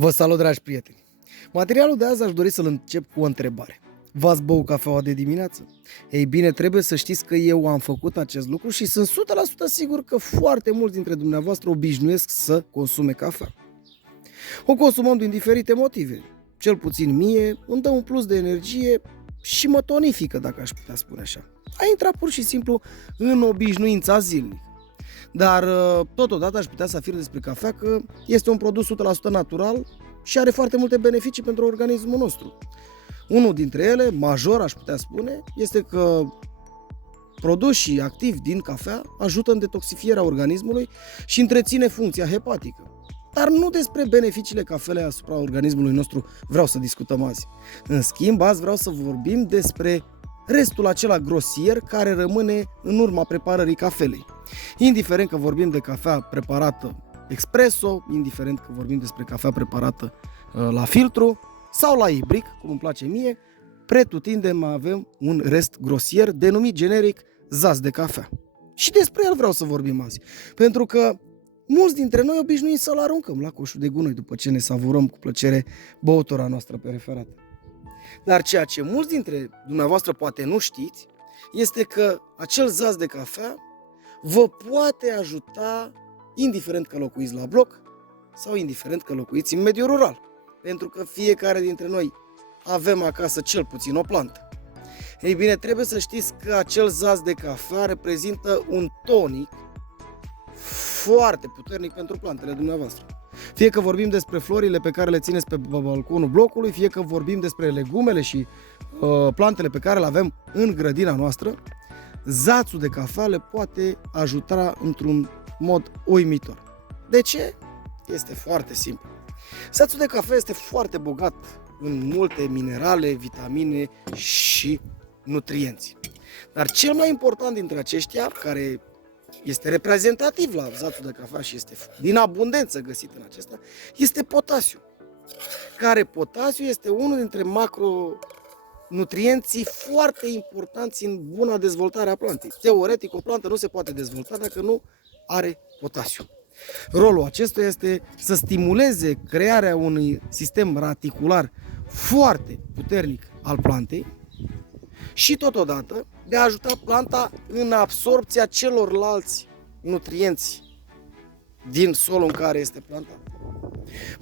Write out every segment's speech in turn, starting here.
Vă salut, dragi prieteni! Materialul de azi aș dori să-l încep cu o întrebare. V-ați băut cafeaua de dimineață? Ei bine, trebuie să știți că eu am făcut acest lucru și sunt 100% sigur că foarte mulți dintre dumneavoastră obișnuiesc să consume cafea. O consumăm din diferite motive. Cel puțin mie îmi dă un plus de energie și mă tonifică, dacă aș putea spune așa. A intrat pur și simplu în obișnuința zilnică. Dar totodată aș putea să afirm despre cafea că este un produs 100% natural și are foarte multe beneficii pentru organismul nostru. Unul dintre ele, major aș putea spune, este că produsii activi din cafea ajută în detoxifierea organismului și întreține funcția hepatică. Dar nu despre beneficiile cafelei asupra organismului nostru vreau să discutăm azi. În schimb, azi vreau să vorbim despre restul acela grosier care rămâne în urma preparării cafelei. Indiferent că vorbim de cafea preparată espresso, indiferent că vorbim despre cafea preparată la filtru sau la ibric, cum îmi place mie, pretutindem mai avem un rest grosier denumit generic zaz de cafea. Și despre el vreau să vorbim azi, pentru că mulți dintre noi obișnuim să-l aruncăm la coșul de gunoi după ce ne savurăm cu plăcere băutura noastră preferată. Dar ceea ce mulți dintre dumneavoastră poate nu știți este că acel zaz de cafea vă poate ajuta indiferent că locuiți la bloc sau indiferent că locuiți în mediul rural. Pentru că fiecare dintre noi avem acasă cel puțin o plantă. Ei bine, trebuie să știți că acel zaz de cafea reprezintă un tonic foarte puternic pentru plantele dumneavoastră. Fie că vorbim despre florile pe care le țineți pe balconul blocului, fie că vorbim despre legumele și plantele pe care le avem în grădina noastră, zațul de cafea le poate ajuta într-un mod uimitor. De ce? Este foarte simplu. Zațul de cafea este foarte bogat în multe minerale, vitamine și nutrienți. Dar cel mai important dintre aceștia, care este reprezentativ la zațul de cafea și este din abundență găsit în acesta, este potasiu. Potasiu este unul dintre macronutrienții foarte importanți în buna dezvoltare a plantei. Teoretic, o plantă nu se poate dezvolta dacă nu are potasiu. Rolul acestuia este să stimuleze crearea unui sistem reticular foarte puternic al plantei și totodată de a ajuta planta în absorbția celorlalți nutrienți din solul în care este plantată.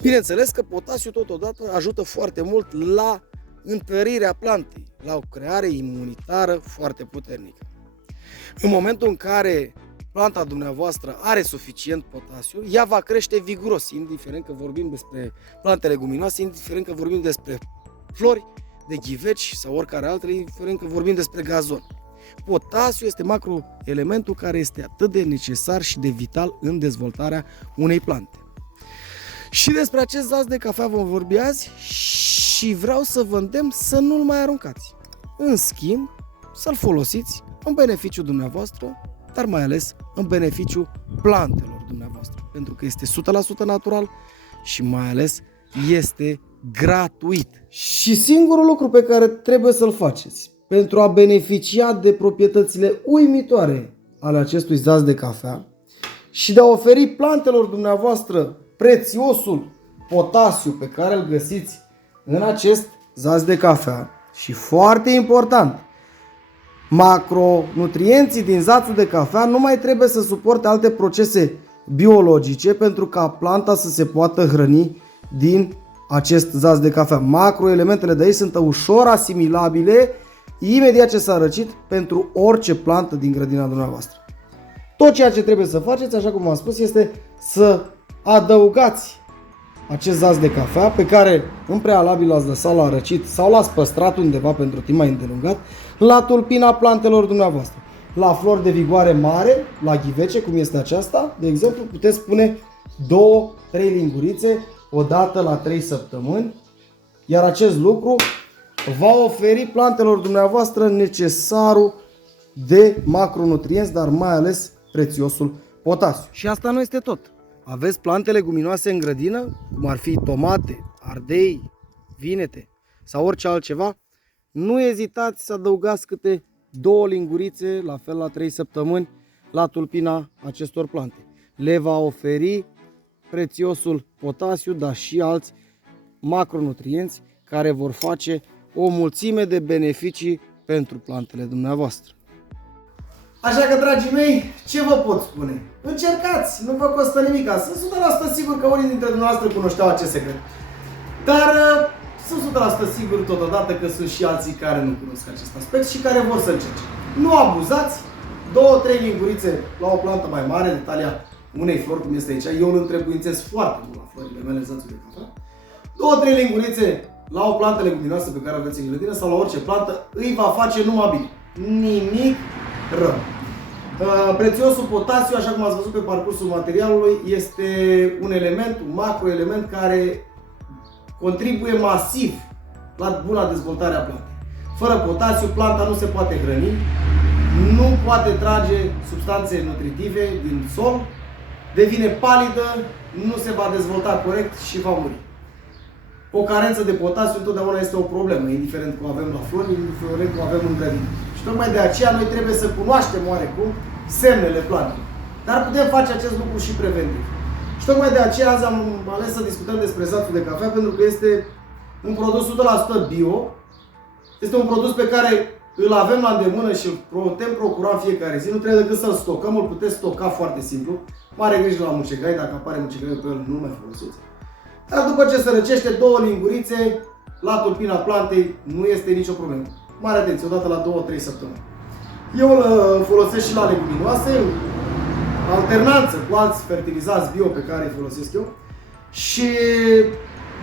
Bineînțeles că potasiul totodată ajută foarte mult la întărirea plantei, la o creare imunitară foarte puternică. În momentul în care planta dumneavoastră are suficient potasiu, ea va crește viguros, indiferent că vorbim despre plante leguminoase, indiferent că vorbim despre flori, de ghiveci sau oricare altele, indiferent că vorbim despre gazon. Potasiu este macroelementul care este atât de necesar și de vital în dezvoltarea unei plante. Și despre acest zaz de cafea vom vorbi azi și vreau să vă îndemn să nu-l mai aruncați. În schimb, să-l folosiți în beneficiul dumneavoastră, dar mai ales în beneficiul plantelor dumneavoastră, pentru că este 100% natural și mai ales este gratuit. Și singurul lucru pe care trebuie să-l faceți pentru a beneficia de proprietățile uimitoare ale acestui zaz de cafea și de a oferi plantelor dumneavoastră prețiosul potasiu pe care îl găsiți în acest zaz de cafea și foarte important, macronutrienții din zațul de cafea nu mai trebuie să suporte alte procese biologice pentru ca planta să se poată hrăni din acest zaz de cafea. Macroelementele de aici sunt ușor asimilabile imediat ce s-a răcit pentru orice plantă din grădina dumneavoastră. Tot ceea ce trebuie să faceți, așa cum am spus, este să adăugați acest zaz de cafea pe care în prealabil l-ați lăsat la răcit sau l-ați păstrat undeva pentru timp mai îndelungat la tulpina plantelor dumneavoastră. La flori de vigoare mare, la ghivece, cum este aceasta, de exemplu, puteți pune 2-3 lingurițe odată la 3 săptămâni, iar acest lucru va oferi plantelor dumneavoastră necesarul de macronutrienți, dar mai ales prețiosul potasiu. Și asta nu este tot. Aveți plante leguminoase în grădină, cum ar fi tomate, ardei, vinete sau orice altceva, nu ezitați să adăugați câte 2 lingurițe, la fel la 3 săptămâni, la tulpina acestor plante. Le va oferi prețiosul potasiu, dar și alți macronutrienți care vor face o mulțime de beneficii pentru plantele dumneavoastră. Așa că, dragii mei, ce vă pot spune? Încercați, nu vă costă nimic. Sunt 100% sigur că unii dintre dumneavoastră cunoșteau acest secret. Dar sunt 100% sigur totodată că sunt și alții care nu cunosc acest aspect și care vor să încerce. Nu abuzați, 2-3 lingurițe la o plantă mai mare, de talia unei flori, cum este aici. Eu îl întrebuințez foarte mult la florile mele, zațul de cafea. 2-3 lingurițe la o plantă leguminoasă pe care o aveți în grădină sau la orice plantă, îi va face numai bine. Nimic rău. Prețiosul potasiu, așa cum ați văzut pe parcursul materialului, este un element, un macroelement care contribuie masiv la buna dezvoltare a plantei. Fără potasiu, planta nu se poate hrăni, nu poate trage substanțe nutritive din sol, devine palidă, nu se va dezvolta corect și va muri. O carență de potasiu întotdeauna este o problemă, indiferent cum avem la flori, indiferent cum avem în grădină. Și tocmai de aceea noi trebuie să cunoaștem oarecum semnele plantei. Dar putem face acest lucru și preventiv. Și tocmai de aceea azi am ales să discutăm despre zațul de cafea, pentru că este un produs 100% bio. Este un produs pe care îl avem la îndemână și îl putem procura în fiecare zi. Nu trebuie decât să-l stocăm, îl puteți stoca foarte simplu. Mare grijă la mucegai, dacă apare mucegai pe el, nu mai folosiți. Dar după ce se răcește, 2 lingurițe la tulpina plantei, nu este nicio problemă. Mare atenție, odată la 2-3 săptămâni. Eu îl folosesc și la leguminoase, în alternanță cu alți fertilizanți bio pe care îi folosesc eu. Și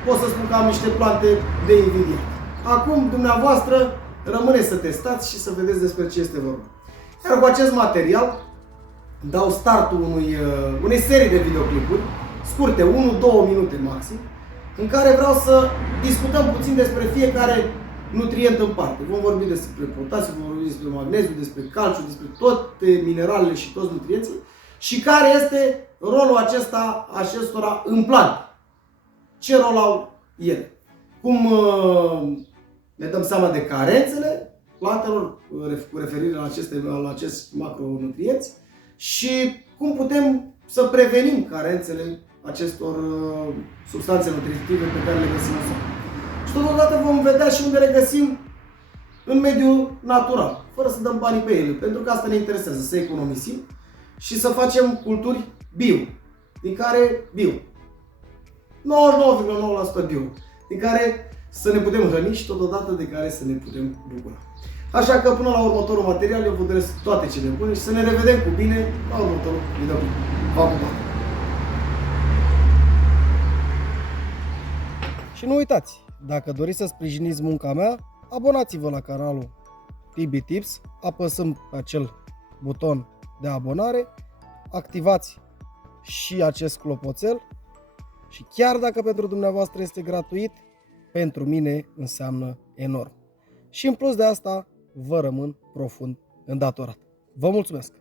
pot să spun că am niște plante de invidiat. Acum, dumneavoastră, rămâne să testați și să vedeți despre ce este vorba. Iar cu acest material dau startul unei serii de videoclipuri scurte, 1-2 minute maxim, în care vreau să discutăm puțin despre fiecare nutrient în parte. Vom vorbi despre potasiu, vom vorbi despre magneziu, despre calciu, despre toate mineralele și toți nutrienții și care este rolul acestora în plantă. Ce rol au ele? Cum ne dăm seama de carențele plantelor cu referire la acești macronutrienți și cum putem să prevenim carențele acestor substanțe nutritive pe care le găsim în sol. Și totodată vom vedea și unde le găsim în mediul natural, fără să dăm banii pe ele, pentru că asta ne interesează, să economisim și să facem culturi bio, din care bio, 99,9% bio, din care să ne putem hrăni și totodată de care să ne putem bucura. Așa că până la următorul material eu vă doresc toate cele bune și să ne revedem cu bine la următorul video. V-am pupat! Și nu uitați, dacă doriți să sprijiniți munca mea, abonați-vă la canalul TB Tips, apăsând pe acel buton de abonare, activați și acest clopoțel și chiar dacă pentru dumneavoastră este gratuit, pentru mine înseamnă enorm. Și în plus de asta, vă rămân profund îndatorat. Vă mulțumesc!